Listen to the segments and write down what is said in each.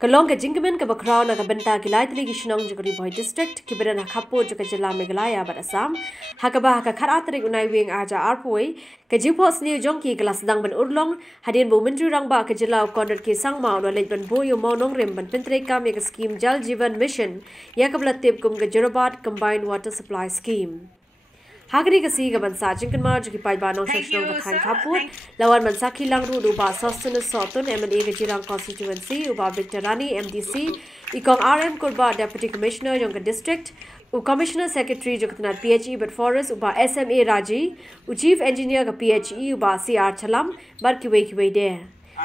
Kalong ke Jingangnud ke Bakrau na kabenta kilai tli Shnong jukari boy district kiberan Khappud juga jela Meghalaya bat Assam hakabah ka kharatrik unai wing aja arpoi ke jipos ni jongki kelas sedang ban Urlong hadin bu menteri rangba ke jela kondat ki sangmau no lej ban boyo monong rem ban pentre kam ek scheme Jal Jeevan Mission ya kablatip kum ke Jerabat combined water supply scheme. RiKhasi ke bansa Jingangnud juki Paidbah Nongshong Shnong ke Khan Khappud lawan bansa Jingangnud uba Sostene Sotun MLA ke Jirang constituency uba Victorani MDC ikong RM kurba Deputy Commissioner jong ke district u Commissioner Secretary jokatnat PHE but Forest uba SMA Raji u Chief Engineer ke PHE uba CR Chalam bar kiwe de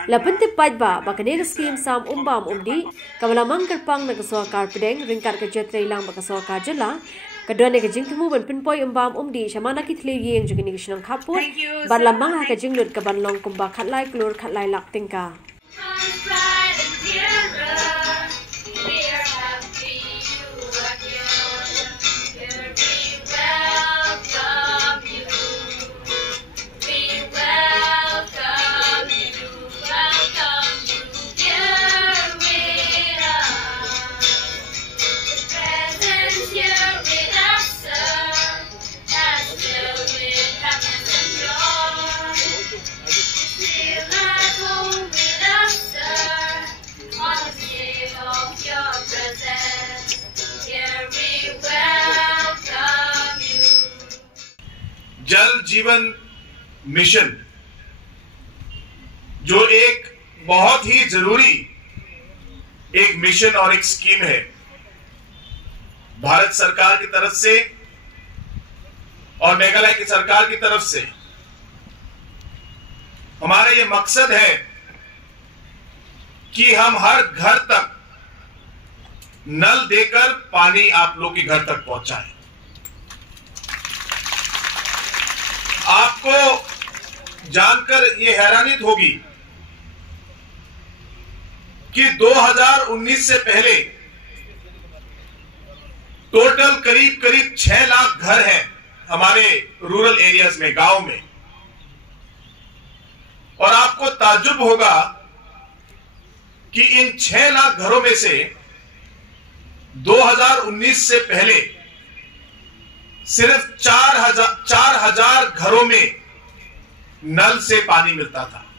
Lapentip Paidbah bakane ke Skhim Umbam Umdih kawalamang kerpang na kesokar pedeng ringkat ke jetre ilang bakasokar jela Kadone ke Skhim Umbam Umdih shamana ki thli yeng jugini Shnong Khappud bar lamang ha ke Jingangnud ke banlong kumba khatlai klur khatlai lak tingka जल जीवन mission जो एक बहुत ही जरूरी एक mission और एक scheme है भारत सरकार की तरफ से और मेघालय की सरकार की तरफ से हमारा ये मकसद है कि हम हर घर तक नल देकर पानी आप लोग के घर तक पहुंचाएं। आपको जानकर ये हैरानियत होगी कि 2019 से पहले टोटल करीब 6 लाख घर हैं हमारे रूरल एरियाज में, गांव में। और आपको ताज्जुब होगा कि इन 6 लाख घरों में से 2019 से पहले सिर्फ 4,000 घरों में नल से पानी मिलता था।